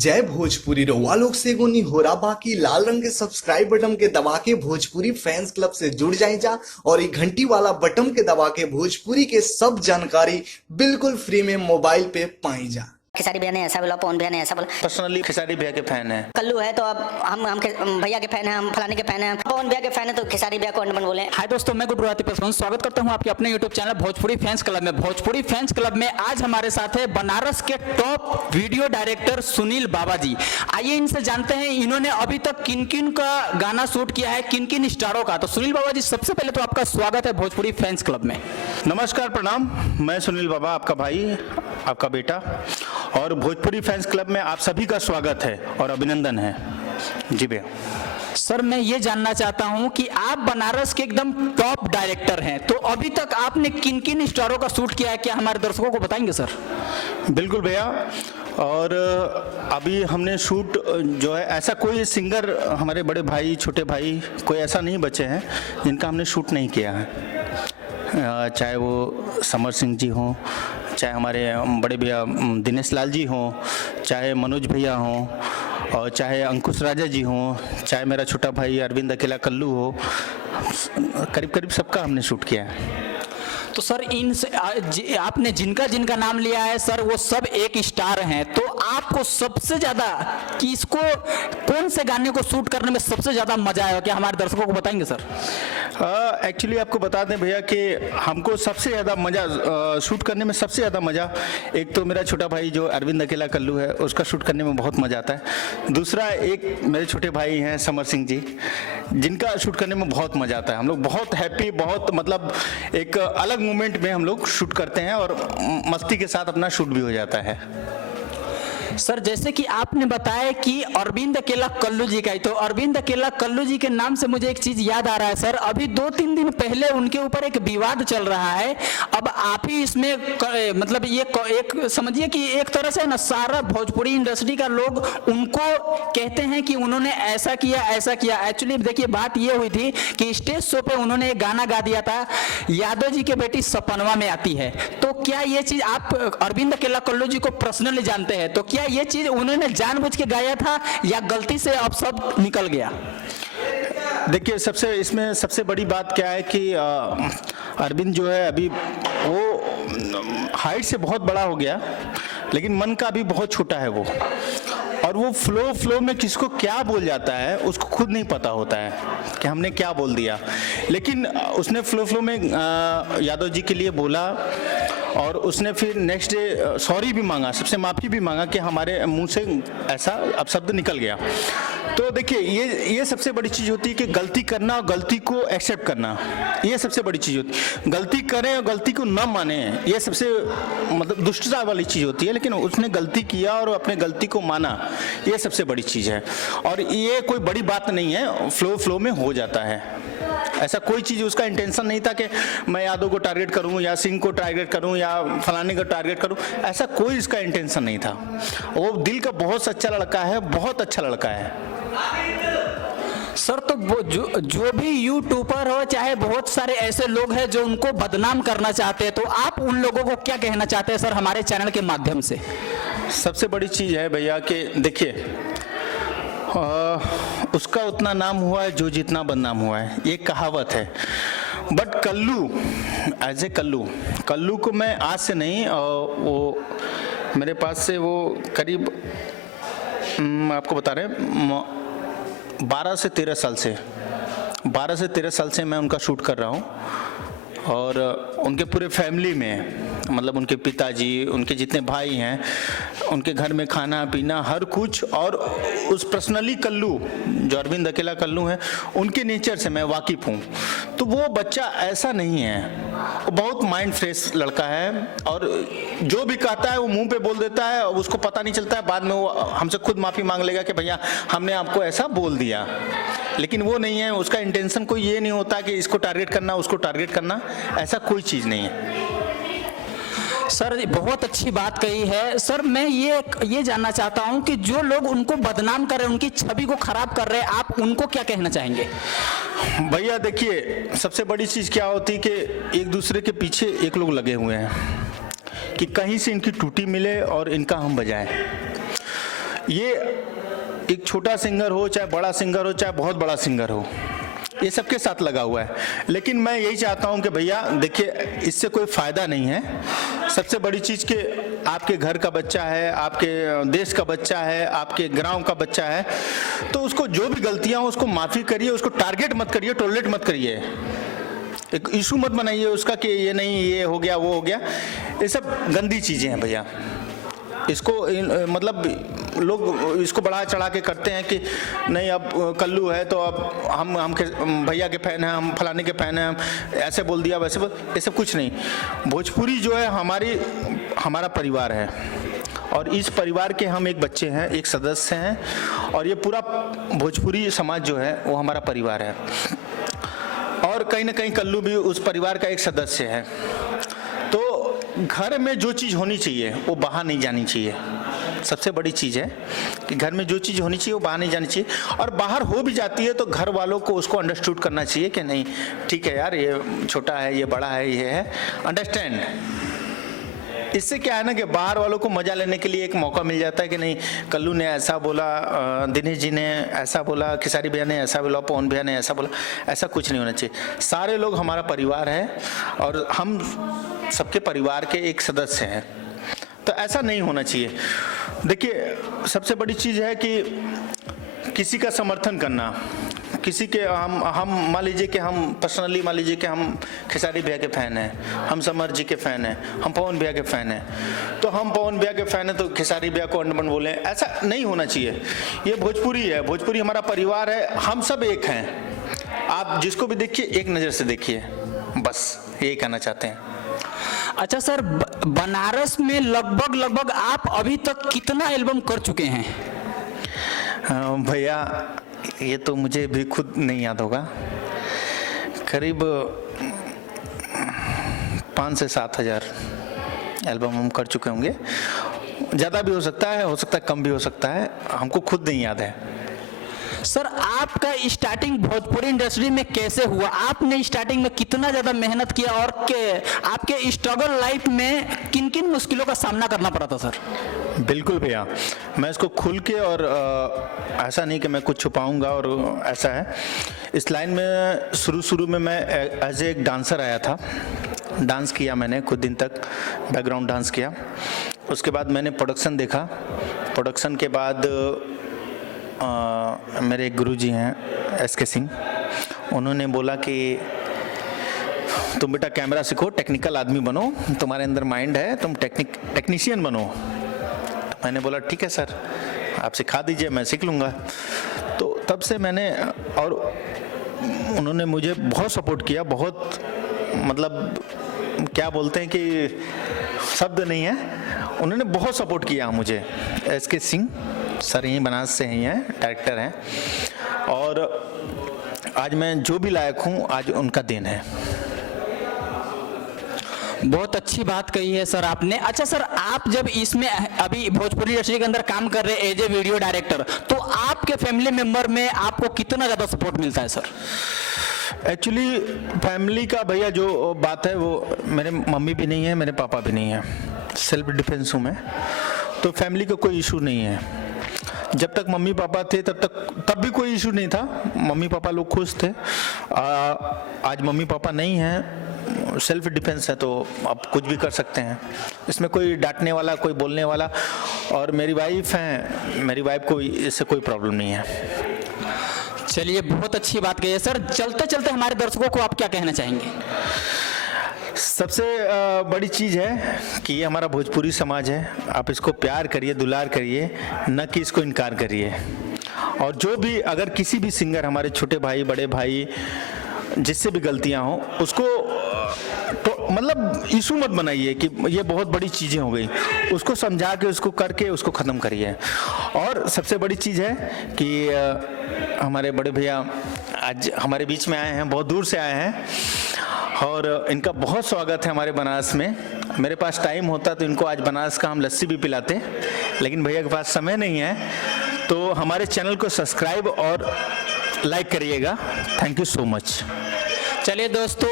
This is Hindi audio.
जय भोजपुरी रउआ लोग से एगो निहोरा बाकी लाल रंग के सब्सक्राइब बटन के दबा के भोजपुरी फैंस क्लब से जुड़ जाए जा और ये घंटी वाला बटन के दबा के भोजपुरी के सब जानकारी बिल्कुल फ्री में मोबाइल पे पाई जा। खेसारी भैया ने ऐसा बोला, पवन भैया ने ऐसा बोला। पर्सनली खेसारी भैया के फैन है। कल्लू है तो अब हम भैया के फैन हैं, हम फलाने के फैन हैं, पवन भैया के फैन है तो खेसारी भैया को अंडमन बोले। हाय दोस्तों, मैं गुडराती पासवान स्वागत करता हूं आपके अपने YouTube channel Bhojpuri fans club में। भोजपुरी फैंस क्लब में आज हमारे साथ है बनारस के टॉप वीडियो डायरेक्टर सुनील बाबा जी। आइए इनसे जानते हैं इन्होंने अभी तक किन किन का गाना शूट किया है, किन किन स्टारों का। तो सुनील बाबा जी, सबसे पहले तो आपका स्वागत है भोजपुरी फैंस क्लब में। नमस्कार, प्रणाम। मैं सुनील बाबा, आपका भाई, आपका बेटा, और भोजपुरी फैंस क्लब में आप सभी का स्वागत है और अभिनंदन है। जी भैया। सर, मैं ये जानना चाहता हूं कि आप बनारस के एकदम टॉप डायरेक्टर हैं, तो अभी तक आपने किन किन स्टारों का शूट किया है, क्या हमारे दर्शकों को बताएंगे सर? बिल्कुल भैया। और अभी हमने शूट जो है, ऐसा कोई सिंगर, हमारे बड़े भाई, छोटे भाई, कोई ऐसा नहीं बचे हैं जिनका हमने शूट नहीं किया है। चाहे वो समर सिंह जी हों, चाहे हमारे बड़े भैया दिनेश लाल जी हों, चाहे मनोज भैया हों, और चाहे अंकुश राजा जी हों, चाहे मेरा छोटा भाई अरविंद अकेला कल्लू हो, करीब करीब सबका हमने शूट किया है। तो सर, आपने जिनका जिनका नाम लिया है सर, वो सब एक स्टार हैं, तो आपको सबसे ज्यादा किसको, कौन से गाने को शूट करने में सबसे ज्यादा मजा आया, क्या हमारे दर्शकों को बताएंगे सर? एक्चुअली आपको बता दें भैया कि हमको सबसे ज़्यादा मज़ा, शूट करने में सबसे ज़्यादा मज़ा, एक तो मेरा छोटा भाई जो अरविंद अकेला कल्लू है, उसका शूट करने में बहुत मज़ा आता है। दूसरा, एक मेरे छोटे भाई हैं समर सिंह जी, जिनका शूट करने में बहुत मज़ा आता है। हम लोग बहुत हैप्पी, बहुत मतलब एक अलग मोमेंट में हम लोग शूट करते हैं और मस्ती के साथ अपना शूट भी हो जाता है। सर, जैसे कि आपने बताया कि अरविंद अकेला कल्लू जी का ही, तो अरविंद अकेला कल्लू जी के नाम से मुझे एक चीज याद आ रहा है सर, अभी 2-3 दिन पहले उनके ऊपर एक विवाद चल रहा है। अब आप ही इसमें मतलब ये एक समझिए कि एक तरह से ना सारा भोजपुरी इंडस्ट्री का लोग उनको कहते हैं कि उन्होंने ऐसा किया ऐसा किया। एक्चुअली देखिए, बात ये हुई थी कि स्टेज शो पे उन्होंने एक गाना गा दिया था, यादव जी की बेटी सपनवा में आती है। तो क्या ये चीज आप अरविंद अकेला कल्लू जी को पर्सनली जानते हैं, तो क्या ये चीज उन्होंने जानबूझ के गाया था या गलती से अब सब निकल गया? देखिए, इसमें सबसे बड़ी बात क्या है कि अरविंद जो है अभी वो हाइट से बहुत बड़ा हो गया, लेकिन मन का अभी बहुत छोटा है वो, और वो फ्लो में किसको क्या बोल जाता है उसको खुद नहीं पता होता है कि हमने क्या बोल दिया। लेकिन उसने फ्लो में यादव जी के लिए बोला, और उसने फिर नेक्स्ट डे सॉरी भी मांगा, सबसे माफ़ी भी मांगा कि हमारे मुंह से ऐसा अब शब्द निकल गया। तो देखिए, ये सबसे बड़ी चीज़ होती है कि गलती करना और गलती को एक्सेप्ट करना, ये सबसे बड़ी चीज़ होती है। गलती करें और गलती को न माने, ये सबसे मतलब दुष्टता वाली चीज़ होती है। लेकिन उसने गलती किया और अपने गलती को माना, ये सबसे बड़ी चीज़ है। और ये कोई बड़ी बात नहीं है, फ्लो में हो जाता है। ऐसा कोई चीज़, उसका इंटेंशन नहीं था कि मैं यादव को टारगेट करूं या सिंह को टारगेट करूं या फलाने को टारगेट करूं, ऐसा कोई इसका इंटेंशन नहीं था। वो दिल का बहुत सच्चा लड़का है, बहुत अच्छा लड़का है। सर, तो जो भी यूट्यूबर हो, चाहे बहुत सारे ऐसे लोग हैं जो उनको बदनाम करना चाहते हैं, तो आप उन लोगों को क्या कहना चाहते हैं सर हमारे चैनल के माध्यम से? सबसे बड़ी चीज़ है भैया कि देखिए, उसका उतना नाम हुआ है जो जितना बदनाम हुआ है, ये कहावत है। But Kallu, as a Kallu को मैं आज से नहीं, वो मेरे पास से वो करीब आपको बता रहे 12 से 13 साल से मैं उनका शूट कर रहा हूँ। और उनके पूरे फैमिली में, मतलब उनके पिताजी, उनके जितने भाई हैं, उनके घर में खाना पीना हर कुछ, और उस पर्सनली कल्लू जो अरविंद अकेला कल्लू हैं, उनके नेचर से मैं वाकिफ़ हूँ। तो वो बच्चा ऐसा नहीं है, वो बहुत माइंड फ्रेश लड़का है, और जो भी कहता है वो मुंह पे बोल देता है, और उसको पता नहीं चलता है, बाद में वो हमसे खुद माफ़ी मांग लेगा कि भैया हमने आपको ऐसा बोल दिया। लेकिन वो नहीं है, उसका इंटेंशन कोई ये नहीं होता कि इसको टारगेट करना, उसको टारगेट करना, ऐसा कोई चीज़ नहीं है। सर, बहुत अच्छी बात कही है। सर, मैं ये जानना चाहता हूं कि जो लोग उनको बदनाम कर रहे हैं, उनकी छवि को खराब कर रहे हैं, आप उनको क्या कहना चाहेंगे? भैया देखिए, सबसे बड़ी चीज़ क्या होती है कि एक दूसरे के पीछे एक लोग लगे हुए हैं कि कहीं से इनकी टूटी मिले और इनका हम बजाएं। ये एक छोटा सिंगर हो, चाहे बड़ा सिंगर हो, चाहे बहुत बड़ा सिंगर हो, ये सबके साथ लगा हुआ है। लेकिन मैं यही चाहता हूं कि भैया देखिए, इससे कोई फायदा नहीं है। सबसे बड़ी चीज कि आपके घर का बच्चा है, आपके देश का बच्चा है, आपके गांव का बच्चा है, तो उसको जो भी गलतियां हो उसको माफी करिए, उसको टारगेट मत करिए, टॉलरेट मत करिए, एक इशू मत बनाइए उसका कि ये नहीं, ये हो गया, वो हो गया। ये सब गंदी चीजें हैं भैया। इसको मतलब लोग इसको बढ़ा चढ़ा के करते हैं कि नहीं अब कल्लू है तो अब हम भैया के फैन हैं, हम फलाने के फैन हैं, हम ऐसे बोल दिया वैसे बोल, ये सब कुछ नहीं। भोजपुरी जो है हमारा परिवार है, और इस परिवार के हम एक बच्चे हैं, एक सदस्य हैं, और ये पूरा भोजपुरी समाज जो है वो हमारा परिवार है, और कहीं ना कहीं कल्लू भी उस परिवार का एक सदस्य है। तो घर में जो चीज़ होनी चाहिए वो बाहर नहीं जानी चाहिए। सबसे बड़ी चीज़ है कि घर में जो चीज़ होनी चाहिए वो बाहर नहीं जानी चाहिए, और बाहर हो भी जाती है तो घर वालों को उसको अंडरस्टूड करना चाहिए कि नहीं ठीक है यार, ये छोटा है, ये बड़ा है, ये है, अंडरस्टैंड। इससे क्या है ना कि बाहर वालों को मजा लेने के लिए एक मौका मिल जाता है कि नहीं कल्लू ने ऐसा बोला, दिनेश जी ने ऐसा बोला, खेसारी भैया ने ऐसा बोला, पवन भैया ने ऐसा बोला। ऐसा कुछ नहीं होना चाहिए। सारे लोग हमारा परिवार है और हम सबके परिवार के एक सदस्य हैं, तो ऐसा नहीं होना चाहिए। देखिए सबसे बड़ी चीज़ है कि किसी का समर्थन करना, किसी के हम मान लीजिए कि हम पर्सनली मान लीजिए कि हम खेसारी भैया के फ़ैन हैं, हम समर जी के फ़ैन हैं, हम पवन भैया के फ़ैन हैं, तो हम पवन भैया के फ़ैन हैं तो खेसारी भैया को अंडमन बोलें, ऐसा नहीं होना चाहिए। ये भोजपुरी है, भोजपुरी हमारा परिवार है, हम सब एक हैं। आप जिसको भी देखिए एक नज़र से देखिए, बस यही कहना चाहते हैं। अच्छा सर, बनारस में लगभग आप अभी तक कितना एल्बम कर चुके हैं? भैया ये तो मुझे भी खुद नहीं याद होगा, करीब 5 से 7 हज़ार एल्बम हम कर चुके होंगे। ज़्यादा भी हो सकता है कम भी हो सकता है, हमको खुद नहीं याद है। सर आपका स्टार्टिंग भोजपुरी इंडस्ट्री में कैसे हुआ? आपने स्टार्टिंग में कितना ज़्यादा मेहनत किया, और आपके स्ट्रगल लाइफ में किन किन मुश्किलों का सामना करना पड़ा था सर? बिल्कुल भैया, मैं इसको खुल के, और ऐसा नहीं कि मैं कुछ छुपाऊंगा, और ऐसा है इस लाइन में शुरू में मैं एज एक डांसर आया था, डांस किया मैंने कुछ दिन तक, बैकग्राउंड डांस किया। उसके बाद मैंने प्रोडक्शन देखा, प्रोडक्शन के बाद मेरे एक गुरुजी हैं एसके सिंह, उन्होंने बोला कि तुम बेटा कैमरा सीखो, टेक्निकल आदमी बनो, तुम्हारे अंदर माइंड है, तुम टेक्नीशियन बनो। तो मैंने बोला ठीक है सर, आप सिखा दीजिए, मैं सीख लूँगा। तो तब से मैंने, और उन्होंने मुझे बहुत सपोर्ट किया, बहुत मतलब क्या बोलते हैं कि शब्द नहीं है, उन्होंने बहुत सपोर्ट किया मुझे। एसके सिंह सर यहीं बनारस से ही हैं, डायरेक्टर हैं, और आज मैं जो भी लायक हूँ आज उनका देन है। बहुत अच्छी बात कही है सर आपने। अच्छा सर, आप जब इसमें अभी भोजपुरी इंडस्ट्री के अंदर काम कर रहे हैं एज ए वीडियो डायरेक्टर, तो आपके फैमिली मेंबर में आपको कितना ज़्यादा सपोर्ट मिलता है सर? एक्चुअली फैमिली का भैया जो बात है वो, मेरे मम्मी भी नहीं है, मेरे पापा भी नहीं है, सेल्फ डिफेंस हूँ मैं, तो फैमिली का कोई इशू नहीं है। जब तक मम्मी पापा थे तब भी कोई इशू नहीं था, मम्मी पापा लोग खुश थे। आज मम्मी पापा नहीं हैं, सेल्फ डिफेंस है, तो आप कुछ भी कर सकते हैं, इसमें कोई डांटने वाला, कोई बोलने वाला। और मेरी वाइफ हैं, मेरी वाइफ को इससे कोई प्रॉब्लम नहीं है। चलिए, बहुत अच्छी बात कही है सर। चलते चलते हमारे दर्शकों को आप क्या कहना चाहेंगे? सबसे बड़ी चीज़ है कि ये हमारा भोजपुरी समाज है, आप इसको प्यार करिए, दुलार करिए, न कि इसको इनकार करिए। और जो भी, अगर किसी भी सिंगर, हमारे छोटे भाई, बड़े भाई, जिससे भी गलतियां हों, उसको तो मतलब इशू मत बनाइए कि ये बहुत बड़ी चीज़ें हो गई, उसको समझा के, उसको करके, उसको ख़त्म करिए। और सबसे बड़ी चीज़ है कि हमारे बड़े भैया आज हमारे बीच में आए हैं, बहुत दूर से आए हैं, और इनका बहुत स्वागत है हमारे बनारस में। मेरे पास टाइम होता तो इनको आज बनारस का हम लस्सी भी पिलाते, लेकिन भैया के पास समय नहीं है। तो हमारे चैनल को सब्सक्राइब और लाइक करिएगा। Thank you so much. चलिए दोस्तों,